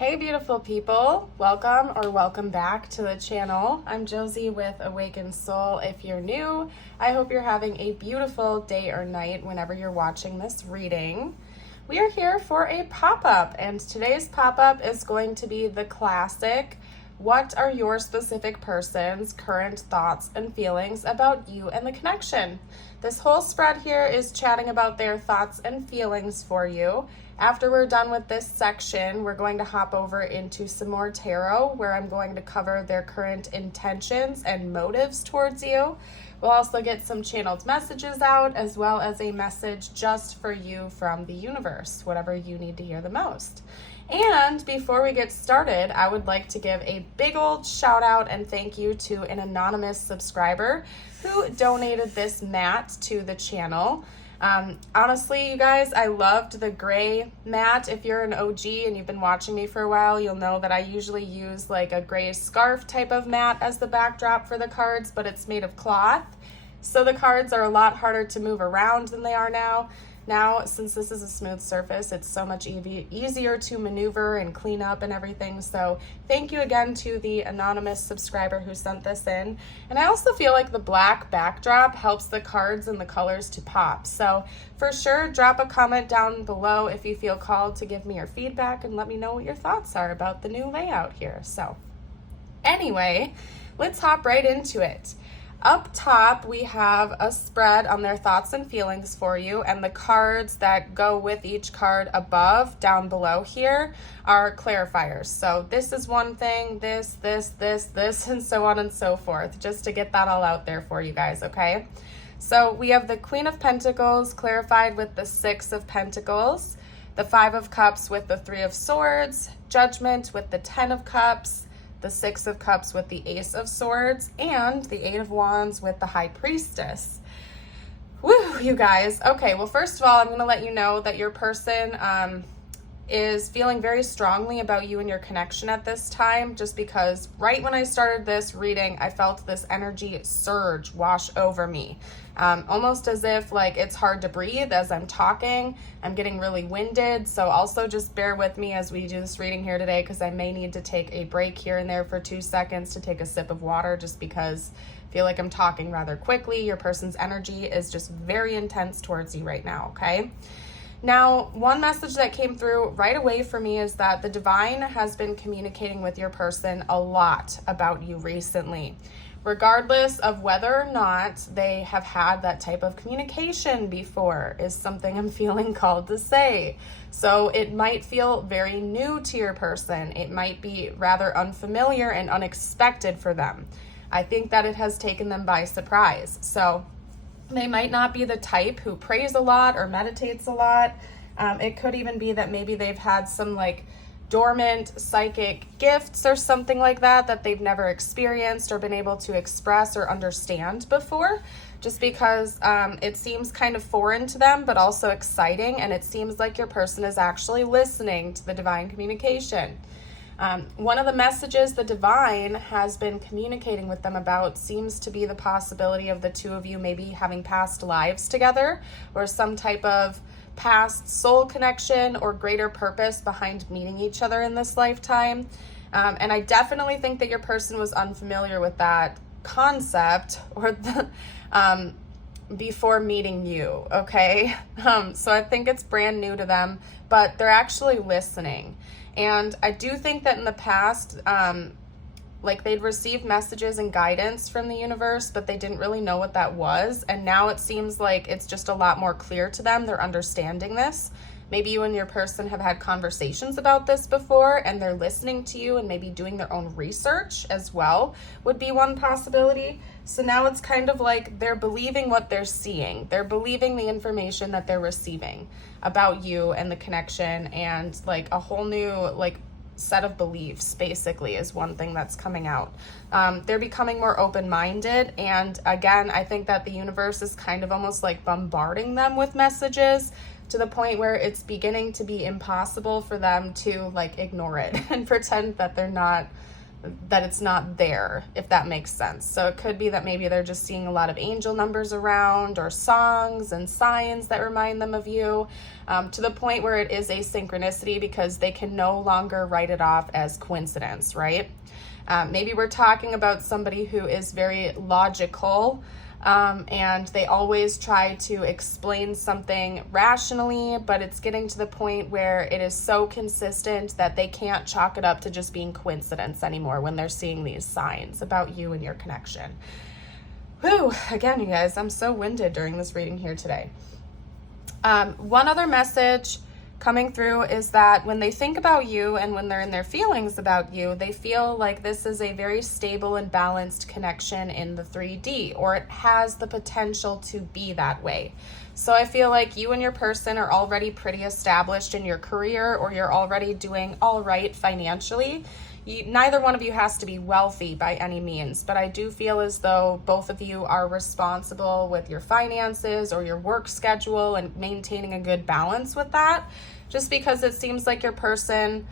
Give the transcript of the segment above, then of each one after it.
Hey beautiful people, welcome back to the channel. I'm Josie with Awakened Soul. If you're new, I hope you're having a beautiful day or night whenever you're watching this reading. We are here for a pop-up, and today's pop-up is going to be the classic, what are your specific person's current thoughts and feelings about you and the connection? This whole spread here is chatting about their thoughts and feelings for you. After we're done with this section, we're going to hop over into some more tarot, where I'm going to cover their current intentions and motives towards you. We'll also get some channeled messages out, as well as a message just for you from the universe, whatever you need to hear the most. And before we get started, I would like to give a big old shout out and thank you to an anonymous subscriber who donated this mat to the channel. Honestly, you guys, I loved the gray mat. If you're an OG and you've been watching me for a while, you'll know that I usually use like a gray scarf type of mat as the backdrop for the cards, but it's made of cloth. So the cards are a lot harder to move around than they are now. Now, since this is a smooth surface, it's so much easier to maneuver and clean up and everything. So thank you again to the anonymous subscriber who sent this in. And I also feel like the black backdrop helps the cards and the colors to pop. So for sure, drop a comment down below if you feel called to give me your feedback and let me know what your thoughts are about the new layout here. So anyway, let's hop right into it. Up top, we have a spread on their thoughts and feelings for you, and the cards that go with each card above, down below here, are clarifiers. So this is one thing, this, and so on and so forth, just to get that all out there for you guys, okay? So we have the Queen of Pentacles clarified with the Six of Pentacles, the Five of Cups with the Three of Swords, Judgment with the Ten of Cups, the Six of Cups with the Ace of Swords, and the Eight of Wands with the High Priestess. Woo, you guys. Okay, well, first of all, I'm going to let you know that your person is feeling very strongly about you and your connection at this time, just because right when I started this reading, I felt this energy surge wash over me. Almost as if like it's hard to breathe as I'm talking. I'm getting really winded, so also just bear with me as we do this reading here today, because I may need to take a break here and there for 2 seconds to take a sip of water, just because I feel like I'm talking rather quickly. Your person's energy is just very intense towards you right now, okay? Now, one message that came through right away for me is that the divine has been communicating with your person a lot about you recently, regardless of whether or not they have had that type of communication before, is something I'm feeling called to say. So it might feel very new to your person. It might be rather unfamiliar and unexpected for them. I think that it has taken them by surprise. So they might not be the type who prays a lot or meditates a lot. It could even be that maybe they've had some like dormant psychic gifts or something like that they've never experienced or been able to express or understand before, just because it seems kind of foreign to them, but also exciting. And it seems like your person is actually listening to the divine communication. One of the messages the divine has been communicating with them about seems to be the possibility of the two of you maybe having past lives together, or some type of past soul connection or greater purpose behind meeting each other in this lifetime. And I definitely think that your person was unfamiliar with that concept or the before meeting you, okay? So I think it's brand new to them, but they're actually listening. And I do think that in the past, like they'd received messages and guidance from the universe, but they didn't really know what that was. And now it seems like it's just a lot more clear to them. They're understanding this. Maybe you and your person have had conversations about this before, and they're listening to you and maybe doing their own research as well would be one possibility. So now it's kind of like they're believing what they're seeing. They're believing the information that they're receiving about you and the connection, and like a whole new like set of beliefs basically is one thing that's coming out. They're becoming more open-minded, and again, I think that the universe is kind of almost like bombarding them with messages to the point where it's beginning to be impossible for them to like ignore it and pretend that they're not that it's not there, if that makes sense. So it could be that maybe they're just seeing a lot of angel numbers around, or songs and signs that remind them of you, to the point where it is a synchronicity because they can no longer write it off as coincidence, right? Maybe we're talking about somebody who is very logical, and they always try to explain something rationally, but it's getting to the point where it is so consistent that they can't chalk it up to just being coincidence anymore when they're seeing these signs about you and your connection. Whew, again, you guys, I'm so winded during this reading here today. One other message coming through is that when they think about you and when they're in their feelings about you, they feel like this is a very stable and balanced connection in the 3D, or it has the potential to be that way. So I feel like you and your person are already pretty established in your career, or you're already doing all right financially. Neither one of you has to be wealthy by any means, but I do feel as though both of you are responsible with your finances or your work schedule and maintaining a good balance with that, just because it seems like your person,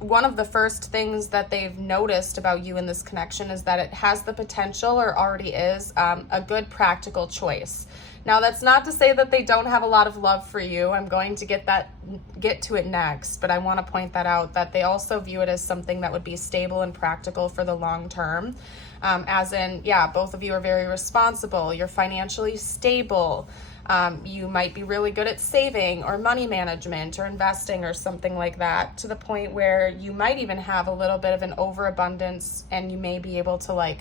one of the first things that they've noticed about you in this connection is that it has the potential, or already is, a good practical choice. Now, that's not to say that they don't have a lot of love for you. I'm going to get to it next, but I want to point that out, that they also view it as something that would be stable and practical for the long term. As in, yeah, both of you are very responsible. You're financially stable. You might be really good at saving or money management or investing or something like that, to the point where you might even have a little bit of an overabundance, and you may be able to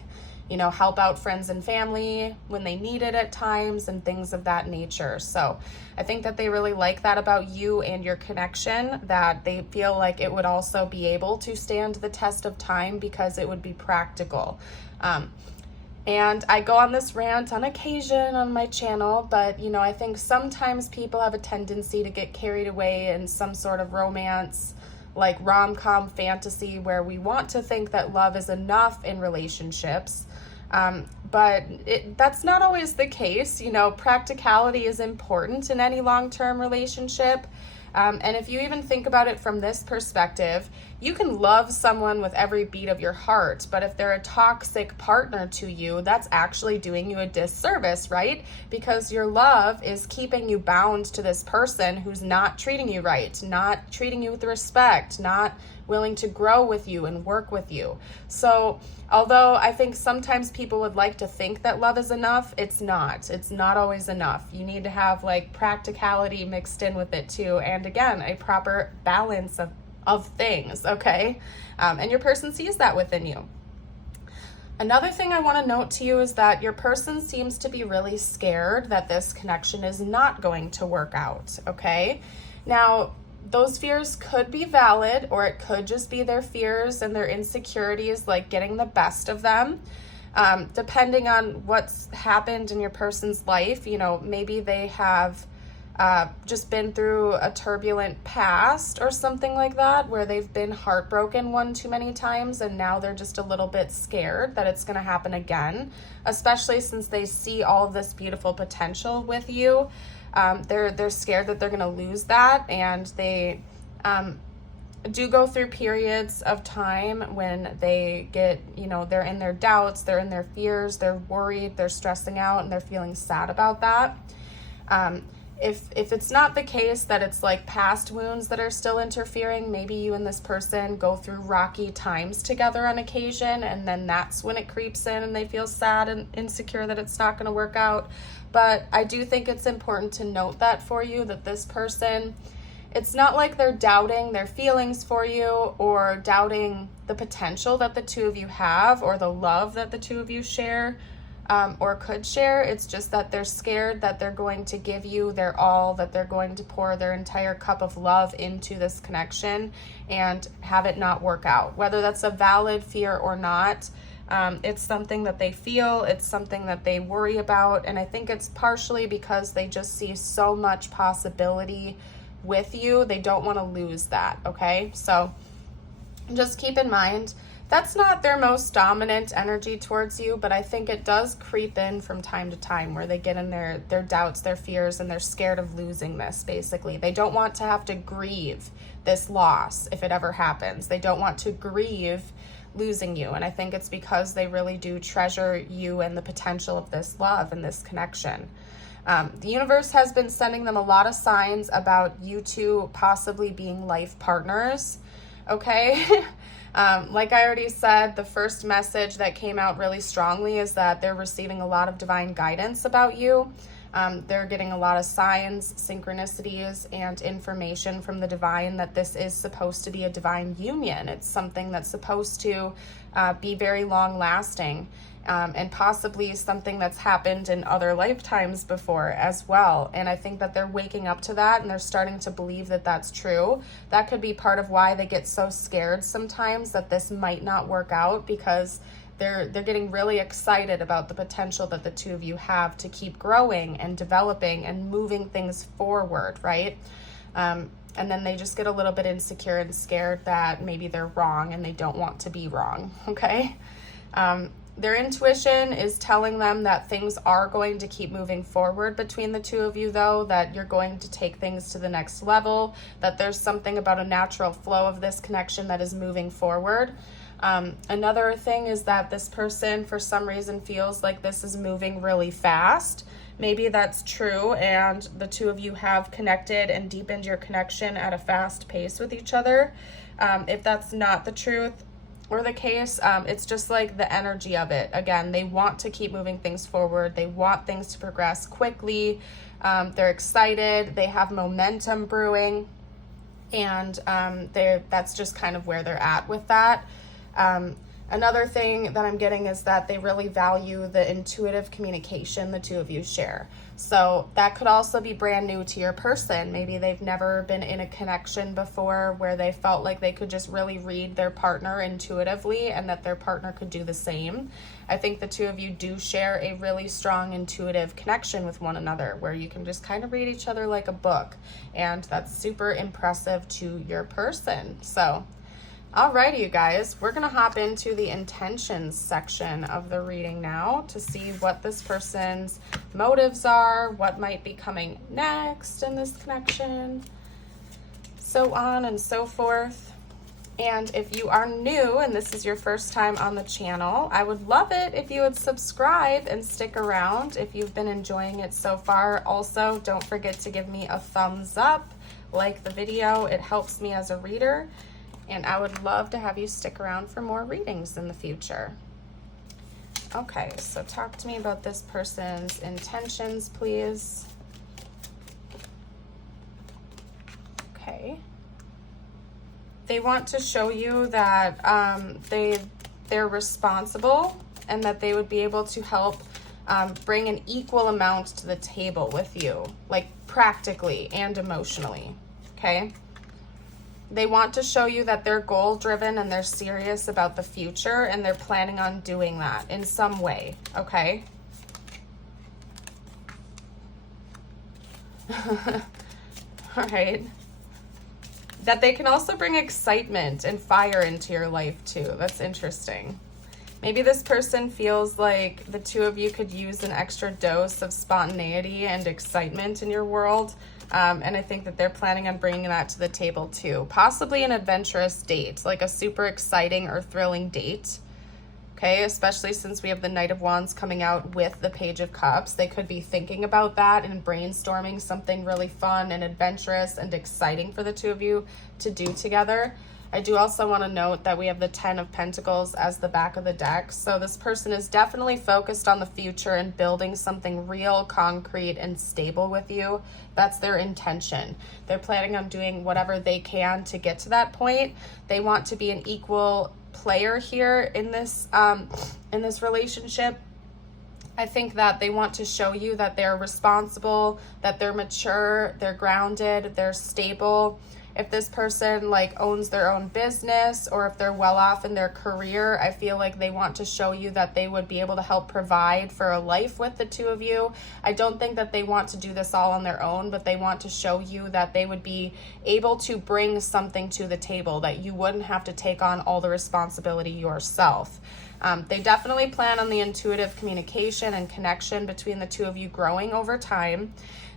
help out friends and family when they need it at times and things of that nature. So I think that they really like that about you and your connection, that they feel like it would also be able to stand the test of time because it would be practical. And I go on this rant on occasion on my channel, but I think sometimes people have a tendency to get carried away in some sort of romance, like rom-com fantasy, where we want to think that love is enough in relationships. But that's not always the case. Practicality is important in any long-term relationship. And if you even think about it from this perspective, you can love someone with every beat of your heart, but if they're a toxic partner to you, that's actually doing you a disservice, right? Because your love is keeping you bound to this person who's not treating you right, not treating you with respect, not willing to grow with you and work with you. So although I think sometimes people would like to think that love is enough, it's not. It's not always enough. You need to have practicality mixed in with it too. And again, a proper balance of things, okay? And your person sees that within you. Another thing I want to note to you is that your person seems to be really scared that this connection is not going to work out, okay? Now, those fears could be valid, or it could just be their fears and their insecurities getting the best of them. Depending on what's happened in your person's life, maybe they have just been through a turbulent past or something like that, where they've been heartbroken one too many times, and now they're just a little bit scared that it's going to happen again, especially since they see all of this beautiful potential with you. They're scared that they're going to lose that, and they do go through periods of time when they get, they're in their doubts, they're in their fears, they're worried, they're stressing out, and they're feeling sad about that. If it's not the case that it's past wounds that are still interfering, maybe you and this person go through rocky times together on occasion, and then that's when it creeps in and they feel sad and insecure that it's not going to work out. But I do think it's important to note that for you, that this person, it's not like they're doubting their feelings for you or doubting the potential that the two of you have or the love that the two of you share. Or could share. It's just that they're scared that they're going to give you their all, that they're going to pour their entire cup of love into this connection and have it not work out. Whether that's a valid fear or not, it's something that they feel, it's something that they worry about, and I think it's partially because they just see so much possibility with you. They don't want to lose that, okay? So just keep in mind, that's not their most dominant energy towards you, but I think it does creep in from time to time, where they get in their doubts, their fears, and they're scared of losing this, basically. They don't want to have to grieve this loss if it ever happens. They don't want to grieve losing you. And I think it's because they really do treasure you and the potential of this love and this connection. The universe has been sending them a lot of signs about you two possibly being life partners, okay? Like I already said, the first message that came out really strongly is that they're receiving a lot of divine guidance about you. They're getting a lot of signs, synchronicities, and information from the divine that this is supposed to be a divine union. It's something that's supposed to be very long lasting, and possibly something that's happened in other lifetimes before as well. And I think that they're waking up to that and they're starting to believe that that's true. That could be part of why they get so scared sometimes that this might not work out, because they're getting really excited about the potential that the two of you have to keep growing and developing and moving things forward, right? And then they just get a little bit insecure and scared that maybe they're wrong and they don't want to be wrong, okay? Their intuition is telling them that things are going to keep moving forward between the two of you, though, that you're going to take things to the next level, that there's something about a natural flow of this connection that is moving forward. Another thing is that this person, for some reason, feels like this is moving really fast. Maybe that's true, and the two of you have connected and deepened your connection at a fast pace with each other. If that's not the truth or the case, it's just like the energy of it. Again, they want to keep moving things forward. They want things to progress quickly. They're excited. They have momentum brewing, and that's just kind of where they're at with that. Another thing that I'm getting is that they really value the intuitive communication the two of you share. So that could also be brand new to your person. Maybe they've never been in a connection before where they felt like they could just really read their partner intuitively and that their partner could do the same. I think the two of you do share a really strong intuitive connection with one another where you can just kind of read each other like a book, and that's super impressive to your person. So alrighty, you guys, we're going to hop into the intentions section of the reading now to see what this person's motives are, what might be coming next in this connection, so on and so forth. And if you are new and this is your first time on the channel, I would love it if you would subscribe and stick around if you've been enjoying it so far. Also, don't forget to give me a thumbs up, like the video. It helps me as a reader. And I would love to have you stick around for more readings in the future. Okay, so talk to me about this person's intentions, please. Okay. They want to show you that they're responsible and that they would be able to help bring an equal amount to the table with you, like practically and emotionally, okay? They want to show you that they're goal-driven and they're serious about the future, and they're planning on doing that in some way, okay? All right. That they can also bring excitement and fire into your life, too. That's interesting. Maybe this person feels like the two of you could use an extra dose of spontaneity and excitement in your world. And I think that they're planning on bringing that to the table too. Possibly an adventurous date, like a super exciting or thrilling date. Okay, especially since we have the Knight of Wands coming out with the Page of Cups. They could be thinking about that and brainstorming something really fun and adventurous and exciting for the two of you to do together. I do also want to note that we have the 10 of Pentacles as the back of the deck. So this person is definitely focused on the future and building something real, concrete, and stable with you. That's their intention. They're planning on doing whatever they can to get to that point. They want to be an equal player here in this relationship. I think that they want to show you that they're responsible, that they're mature, they're grounded, they're stable. If this person like owns their own business, or if they're well off in their career, I feel like they want to show you that they would be able to help provide for a life with the two of you. I don't think that they want to do this all on their own, but they want to show you that they would be able to bring something to the table, that you wouldn't have to take on all the responsibility yourself. They definitely plan on the intuitive communication and connection between the two of you growing over time.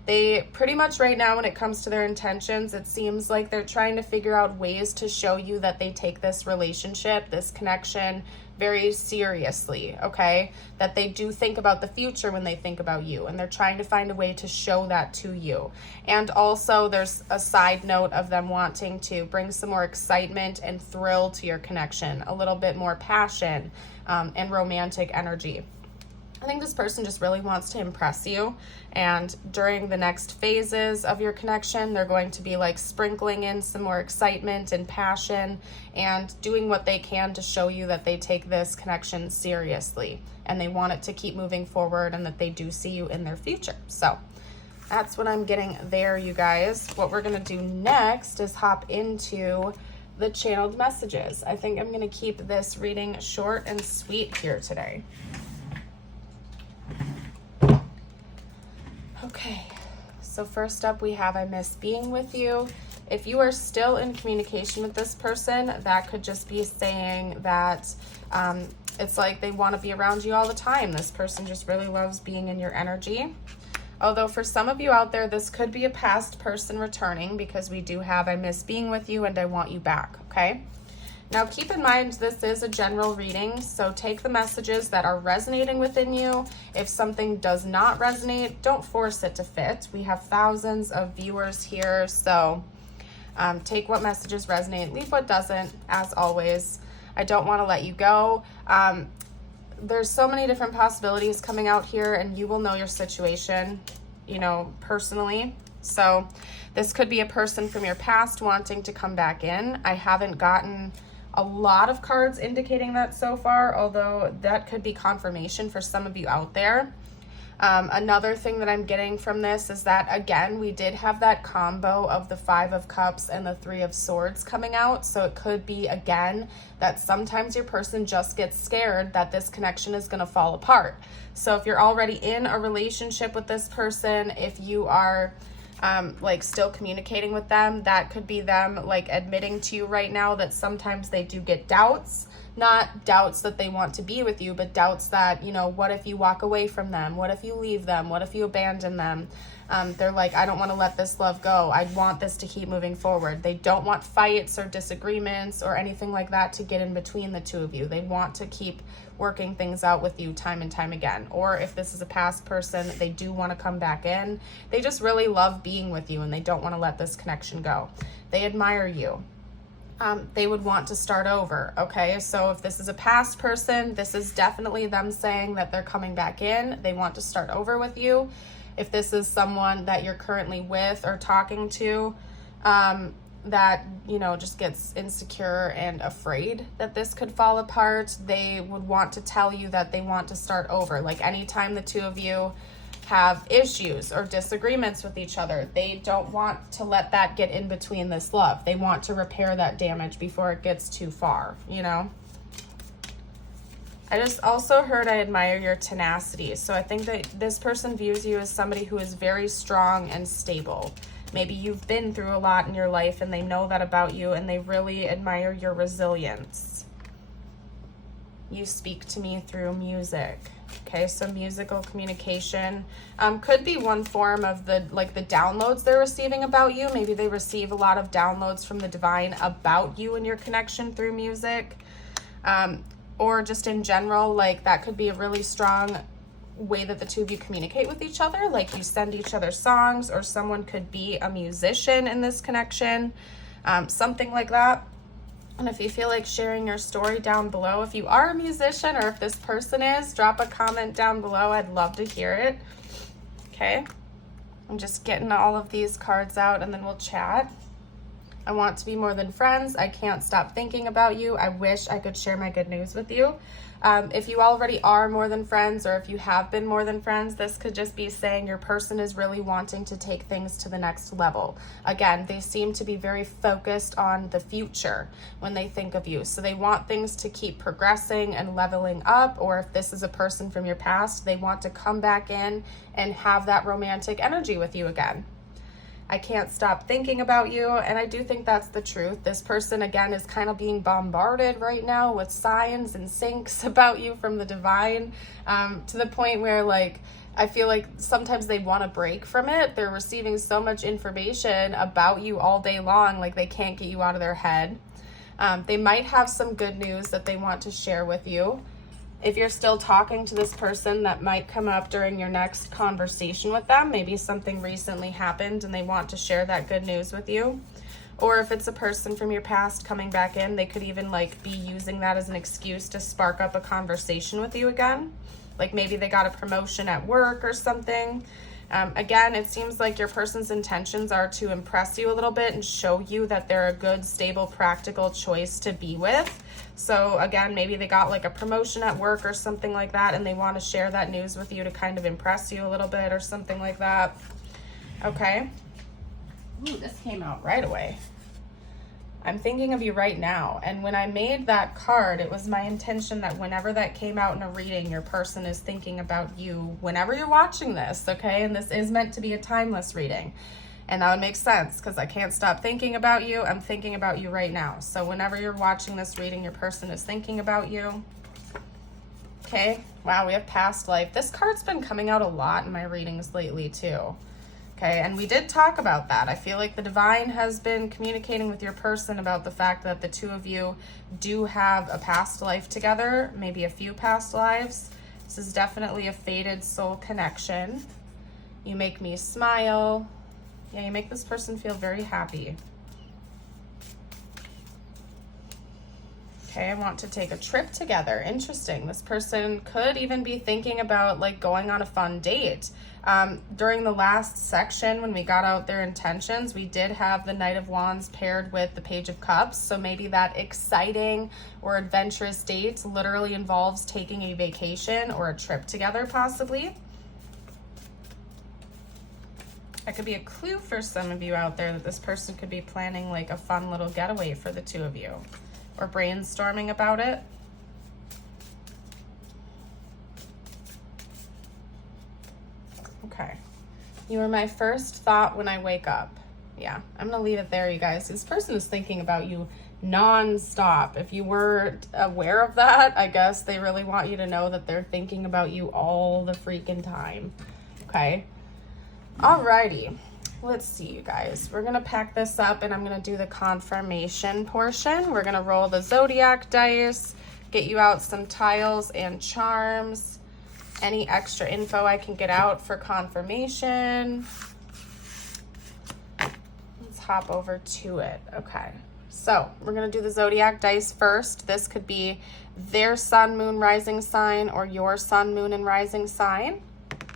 They pretty much right now, when it comes to their intentions, it seems like they're trying to figure out ways to show you that they take this relationship, this connection, very seriously, okay? That they do think about the future when they think about you, and they're trying to find a way to show that to you. And also there's a side note of them wanting to bring some more excitement and thrill to your connection, a little bit more passion and romantic energy. I think this person just really wants to impress you, and during the next phases of your connection, they're going to be like sprinkling in some more excitement and passion and doing what they can to show you that they take this connection seriously and they want it to keep moving forward and that they do see you in their future. So that's what I'm getting there, you guys. What we're going to do next is hop into the channeled messages. I think I'm going to keep this reading short and sweet here today. Okay, so first up we have, I miss being with you. If you are still in communication with this person, that could just be saying that it's like they want to be around you all the time. This person just really loves being in your energy. Although for some of you out there, this could be a past person returning, because we do have, I miss being with you and I want you back, okay? Now keep in mind, this is a general reading, so take the messages that are resonating within you. If something does not resonate, don't force it to fit. We have thousands of viewers here, so take what messages resonate, leave what doesn't, as always. I don't want to let you go. There's so many different possibilities coming out here, and you will know your situation, you know, personally. So this could be a person from your past wanting to come back in. I haven't gotten a lot of cards indicating that so far, although that could be confirmation for some of you out there. Another thing that I'm getting from this is that, again, we did have that combo of the 5 of Cups and the 3 of Swords coming out. So it could be, again, that sometimes your person just gets scared that this connection is going to fall apart. So if you're already in a relationship with this person, if you are like still communicating with them, that could be them like admitting to you right now that sometimes they do get doubts. Not doubts that they want to be with you, but doubts that, you know, what if you walk away from them? What if you leave them? What if you abandon them? They're like, I don't want to let this love go. I want this to keep moving forward. They don't want fights or disagreements or anything like that to get in between the two of you. They want to keep working things out with you time and time again. Or if this is a past person, they do want to come back in. They just really love being with you and they don't want to let this connection go. They admire you. They would want to start over, okay? So if this is a past person, this is definitely them saying that they're coming back in. They want to start over with you. If this is someone that you're currently with or talking to, that, you know, just gets insecure and afraid that this could fall apart, they would want to tell you that they want to start over. Like anytime the two of you have issues or disagreements with each other, they don't want to let that get in between this love. They want to repair that damage before it gets too far, you know? I just also heard I admire your tenacity. So I think that this person views you as somebody who is very strong and stable. Maybe you've been through a lot in your life and they know that about you and they really admire your resilience. You speak to me through music. Okay, so musical communication could be one form of the downloads they're receiving about you. Maybe they receive a lot of downloads from the divine about you and your connection through music. Or just in general, like that could be a really strong way that the two of you communicate with each other. Like you send each other songs, or someone could be a musician in this connection, something like that. And if you feel like sharing your story down below, if you are a musician or if this person is, drop a comment down below. I'd love to hear it. Okay, I'm just getting all of these cards out and then we'll chat. I want to be more than friends. I can't stop thinking about you. I wish I could share my good news with you. If you already are more than friends, or if you have been more than friends, this could just be saying your person is really wanting to take things to the next level. Again, they seem to be very focused on the future when they think of you. So they want things to keep progressing and leveling up, or if this is a person from your past, they want to come back in and have that romantic energy with you again. I can't stop thinking about you, and I do think that's the truth. This person, again, is kind of being bombarded right now with signs and syncs about you from the divine, to the point where, like, I feel like sometimes they want to break from it. They're receiving so much information about you all day long, like they can't get you out of their head. They might have some good news that they want to share with you. If you're still talking to this person, that might come up during your next conversation with them. Maybe something recently happened and they want to share that good news with you. Or if it's a person from your past coming back in, they could even like be using that as an excuse to spark up a conversation with you again. Like maybe they got a promotion at work or something. Again, it seems like your person's intentions are to impress you a little bit and show you that they're a good, stable, practical choice to be with. So again, maybe they got like a promotion at work or something like that, and they want to share that news with you to kind of impress you a little bit or something like that. Okay. Ooh, this came out right away. I'm thinking of you right now. And when I made that card, it was my intention that whenever that came out in a reading, your person is thinking about you whenever you're watching this, okay? And this is meant to be a timeless reading. And that would make sense because I can't stop thinking about you. I'm thinking about you right now. So whenever you're watching this reading, your person is thinking about you. Okay, wow, we have past life. This card's been coming out a lot in my readings lately too. Okay, and we did talk about that. I feel like the divine has been communicating with your person about the fact that the two of you do have a past life together, maybe a few past lives. This is definitely a fated soul connection. You make me smile. Yeah, you make this person feel very happy. Okay, I want to take a trip together. Interesting. This person could even be thinking about like going on a fun date. During the last section, when we got out their intentions, we did have the Knight of Wands paired with the Page of Cups. So maybe that exciting or adventurous date literally involves taking a vacation or a trip together, possibly. That could be a clue for some of you out there that this person could be planning like a fun little getaway for the two of you, or brainstorming about it. Okay. You were my first thought when I wake up. Yeah, I'm gonna leave it there, you guys. This person is thinking about you non-stop. If you weren't aware of that, I guess they really want you to know that they're thinking about you all the freaking time. Okay. Alrighty. Let's see, you guys. We're gonna pack this up and I'm gonna do the confirmation portion. We're gonna roll the zodiac dice, get you out some tiles and charms, any extra info I can get out for confirmation. Let's hop over to it. Okay, so we're gonna do the zodiac dice first. This could be their sun, moon, rising sign, or your sun, moon, and rising sign,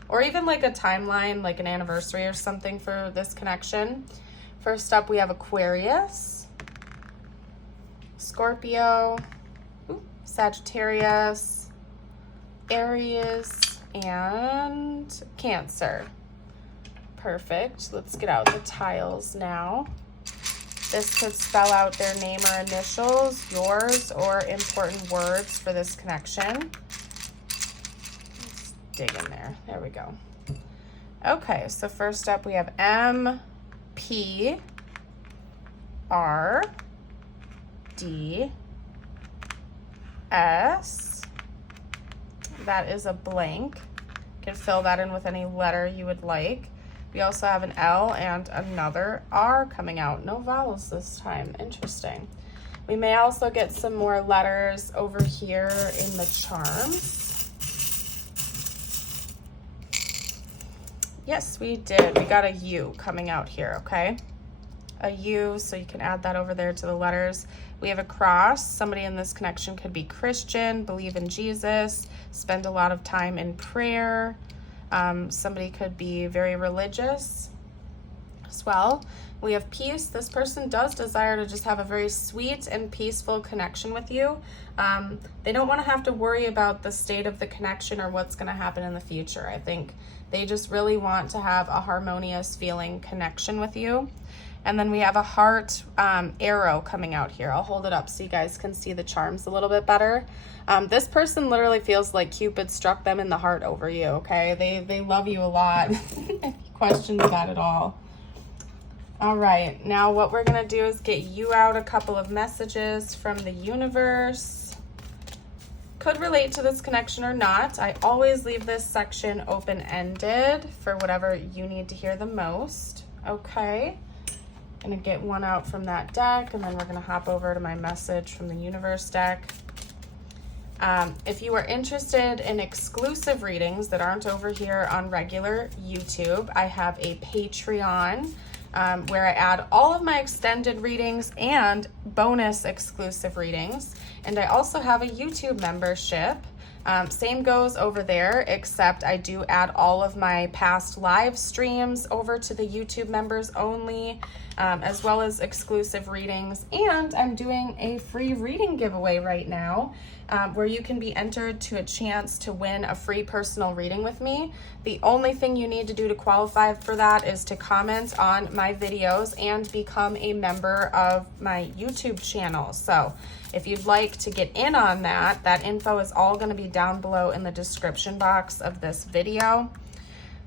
or even like a timeline, like an anniversary or something for this connection. First up, we have Aquarius, Scorpio, Sagittarius, Aries, and Cancer. Perfect. Let's get out the tiles now. This could spell out their name or initials, yours, or important words for this connection. Let's dig in there. There we go. Okay, so first up we have M, P, R, D, S. That is a blank. You can fill that in with any letter you would like. We also have an L and another R coming out. No vowels this time. Interesting. We may also get some more letters over here in the charms. Yes, we did. We got a U coming out here, okay? A U, so you can add that over there to the letters. We have a cross. Somebody in this connection could be Christian, believe in Jesus, spend a lot of time in prayer. Somebody could be very religious as well. We have peace. This person does desire to just have a very sweet and peaceful connection with you. They don't want to have to worry about the state of the connection or what's going to happen in the future. I think they just really want to have a harmonious feeling connection with you. And then we have a heart arrow coming out here. I'll hold it up so you guys can see the charms a little bit better. This person literally feels like Cupid struck them in the heart over you, okay? They love you a lot. Any questions about it all? All right, now what we're gonna do is get you out a couple of messages from the universe. could relate to this connection or not. I always leave this section open-ended for whatever you need to hear the most. Okay. Gonna get one out from that deck, and then we're gonna hop over to my message from the universe deck. If you are interested in exclusive readings that aren't over here on regular YouTube, I have a Patreon where I add all of my extended readings and bonus exclusive readings. And I also have a YouTube membership. Same goes over there, except I do add all of my past live streams over to the YouTube members only, as well as exclusive readings. And I'm doing a free reading giveaway right now, where you can be entered to a chance to win a free personal reading with me. The only thing you need to do to qualify for that is to comment on my videos and become a member of my YouTube channel. So if you'd like to get in on that, that info is all going to be down below in the description box of this video.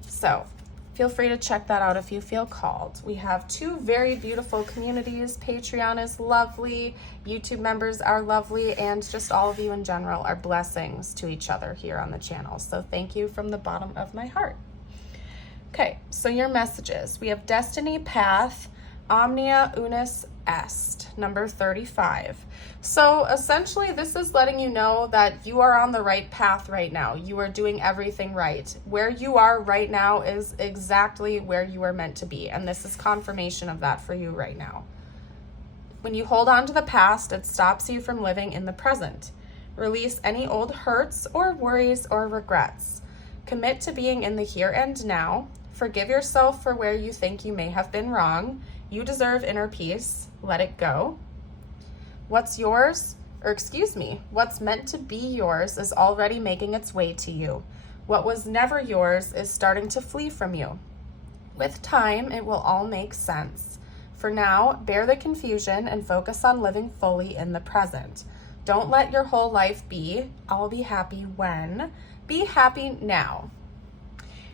So feel free to check that out if you feel called. We have two very beautiful communities. Patreon is lovely, YouTube members are lovely, and just all of you in general are blessings to each other here on the channel. So thank you from the bottom of my heart. Okay, so your messages. We have Destiny Path, Omnia Unis Est, number 35. So essentially this is letting you know that you are on the right path right now. You are doing everything right. Where you are right now is exactly where you are meant to be. And this is confirmation of that for you right now. When you hold on to the past, it stops you from living in the present. Release any old hurts or worries or regrets. Commit to being in the here and now. Forgive yourself for where you think you may have been wrong. You deserve inner peace. Let it go. What's meant to be yours is already making its way to you. What was never yours is starting to flee from you. With time, it will all make sense. For now, bear the confusion and focus on living fully in the present. Don't let your whole life be, I'll be happy when. Be happy now.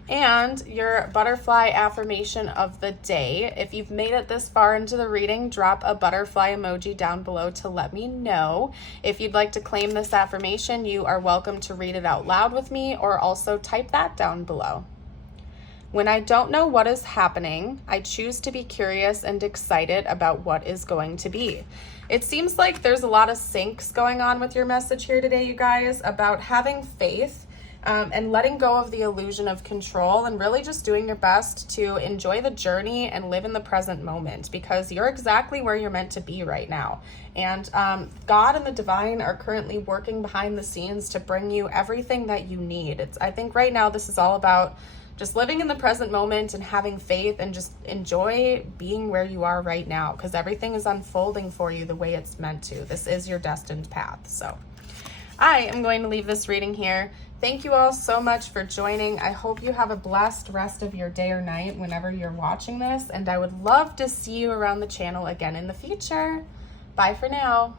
And your butterfly affirmation of the day. If you've made it this far into the reading, drop a butterfly emoji down below to let me know. If you'd like to claim this affirmation, you are welcome to read it out loud with me, or also type that down below. When I don't know what is happening, I choose to be curious and excited about what is going to be. It seems like there's a lot of syncs going on with your message here today, you guys, about having faith and letting go of the illusion of control, and really just doing your best to enjoy the journey and live in the present moment, because you're exactly where you're meant to be right now. And God and the divine are currently working behind the scenes to bring you everything that you need. I think right now this is all about just living in the present moment and having faith and just enjoy being where you are right now, because everything is unfolding for you the way it's meant to. This is your destined path. So I am going to leave this reading here. Thank you all so much for joining. I hope you have a blessed rest of your day or night whenever you're watching this, and I would love to see you around the channel again in the future. Bye for now.